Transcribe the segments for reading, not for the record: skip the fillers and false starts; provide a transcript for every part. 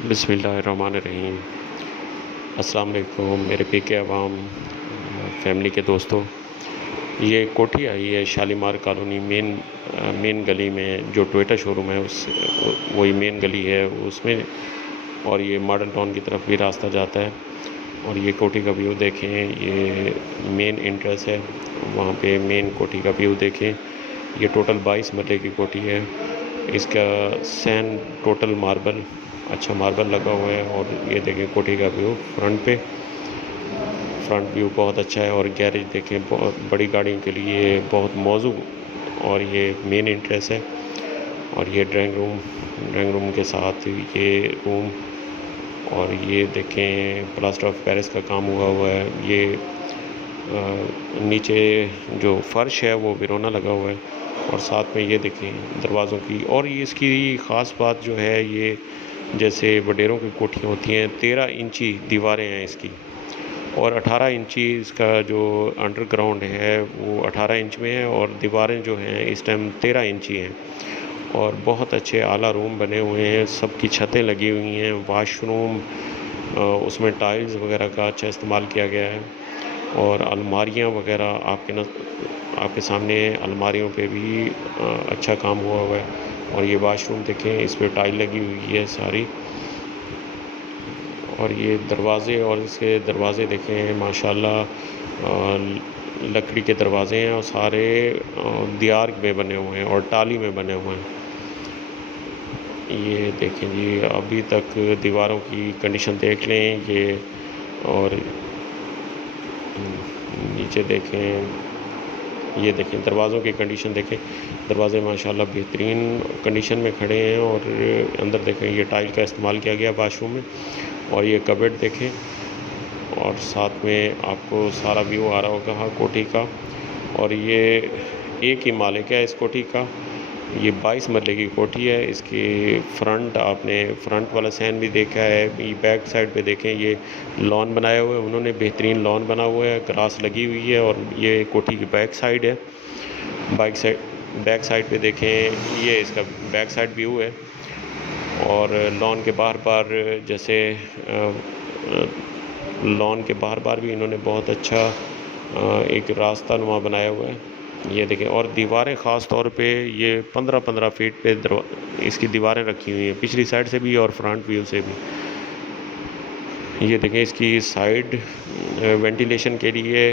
बिस्मिल्लाहिर्रहमानिर्रहीम। अस्सलाम वालेकुम मेरे पीके अवाम, फैमिली के दोस्तों। ये कोठी आई है शालीमार कॉलोनी मेन गली में, जो टोयोटा शोरूम है उस वही मेन गली है उसमें। और ये मॉडल टाउन की तरफ भी रास्ता जाता है। और ये कोठी का व्यू देखें, ये मेन एंट्रेंस है, वहाँ पे मेन कोठी का व्यू देखें। ये टोटल 22 मरले की कोठी है। इसका सैन टोटल मार्बल, अच्छा मार्बल लगा हुआ है। और ये देखें कोठी का व्यू फ्रंट व्यू बहुत अच्छा है। और गैरेज देखें, बहुत बड़ी गाड़ियों के लिए बहुत मौजू। और ये मेन एंट्रेंस है। और ये ड्राइंग रूम के साथ ये रूम। और ये देखें प्लास्टर ऑफ पेरिस का काम हुआ है। ये नीचे जो फर्श है वो विरोना लगा हुआ है। और साथ में ये देखें दरवाज़ों की। और ये इसकी ख़ास बात जो है, ये जैसे वडेरों की कोठियाँ होती हैं, 13 इंची दीवारें हैं इसकी। और 18 इंची इसका जो अंडरग्राउंड है वो 18 इंच में है। और दीवारें जो हैं इस टाइम 13 इंची हैं। और बहुत अच्छे आला रूम बने हुए हैं, सबकी छतें लगी हुई हैं। वाशरूम, उसमें टाइल्स वगैरह का अच्छा इस्तेमाल किया गया है। और अलमारियाँ वगैरह आपके सामने अलमारियों पे भी अच्छा काम हुआ है। और ये वाशरूम देखें, इस पे टाइल लगी हुई है सारी। और ये दरवाज़े, और इसके दरवाज़े देखें माशाल्लाह, लकड़ी के दरवाज़े हैं और सारे दियार में बने हुए हैं और टाली में बने हुए हैं। ये देखें जी, अभी तक दीवारों की कंडीशन देख लें ये। और नीचे देखें, ये देखें दरवाज़ों की कंडीशन देखें। दरवाज़े माशाल्लाह बेहतरीन कंडीशन में खड़े हैं। और अंदर देखें, ये टाइल का इस्तेमाल किया गया वाशरूम में। और ये कबर्ड देखें। और साथ में आपको सारा व्यू आ रहा होगा कोठी का। और ये एक ही मालिक है इस कोठी का। ये 22 मरले की कोठी है। इसकी आपने फ्रंट वाला सैन भी देखा है। ये बैक साइड पे देखें, ये लॉन बनाया हुआ है उन्होंने, बेहतरीन लॉन बना हुआ है, ग्रास लगी हुई है। और ये कोठी की बैक साइड है। बैक साइड पे देखें, ये इसका बैक साइड व्यू है। और लॉन के बार जैसे लॉन के बार भी इन्होंने बहुत अच्छा एक रास्ता नुमा बनाया हुआ है। ये देखें, और दीवारें ख़ास तौर पे ये 15-15 फीट पे इसकी दीवारें रखी हुई हैं, पिछली साइड से भी और फ्रंट व्यू से भी। ये देखें इसकी साइड वेंटिलेशन के लिए,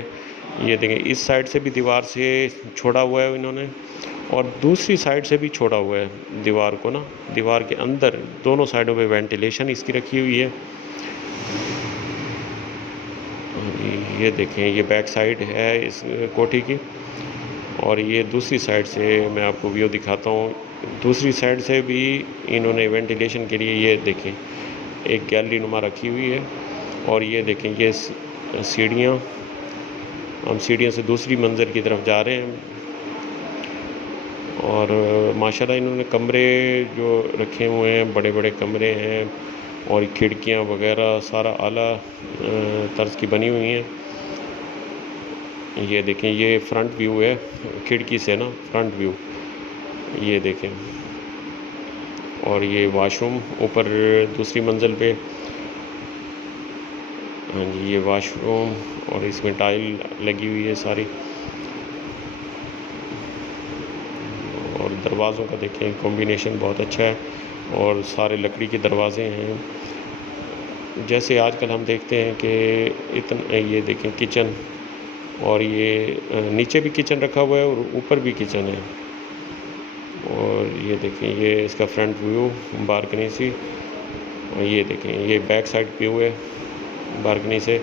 ये देखें इस साइड से भी दीवार से छोड़ा हुआ है इन्होंने। और दूसरी साइड से भी छोड़ा हुआ है दीवार को ना, दीवार के अंदर दोनों साइडों पे वेंटिलेशन इसकी रखी हुई है। ये देखें, ये बैक साइड है इस कोठी की। और ये दूसरी साइड से मैं आपको व्यू दिखाता हूँ। दूसरी साइड से भी इन्होंने वेंटिलेशन के लिए, ये देखें एक गैलरी नुमा रखी हुई है। और ये देखें, ये सीढ़ियाँ, हम सीढ़ियों से दूसरी मंजिल की तरफ जा रहे हैं। और माशाल्लाह इन्होंने कमरे जो रखे हुए हैं, बड़े बड़े कमरे हैं। और खिड़कियाँ वगैरह सारा आला तर्ज की बनी हुई हैं। ये देखें, ये फ्रंट व्यू है खिड़की से ना, फ्रंट व्यू ये देखें। और ये वाशरूम ऊपर दूसरी मंजिल पे। हाँ जी, ये वाशरूम, और इसमें टाइल लगी हुई है सारी। और दरवाज़ों का देखें कॉम्बिनेशन बहुत अच्छा है। और सारे लकड़ी के दरवाजे हैं, जैसे आजकल हम देखते हैं कि ये देखें किचन। और ये नीचे भी किचन रखा हुआ है और ऊपर भी किचन है। और ये देखें, ये इसका फ्रंट व्यू बालकनी से। और ये देखें, ये बैक साइड व्यू है बालकनी से।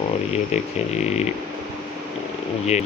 और ये देखें जी, ये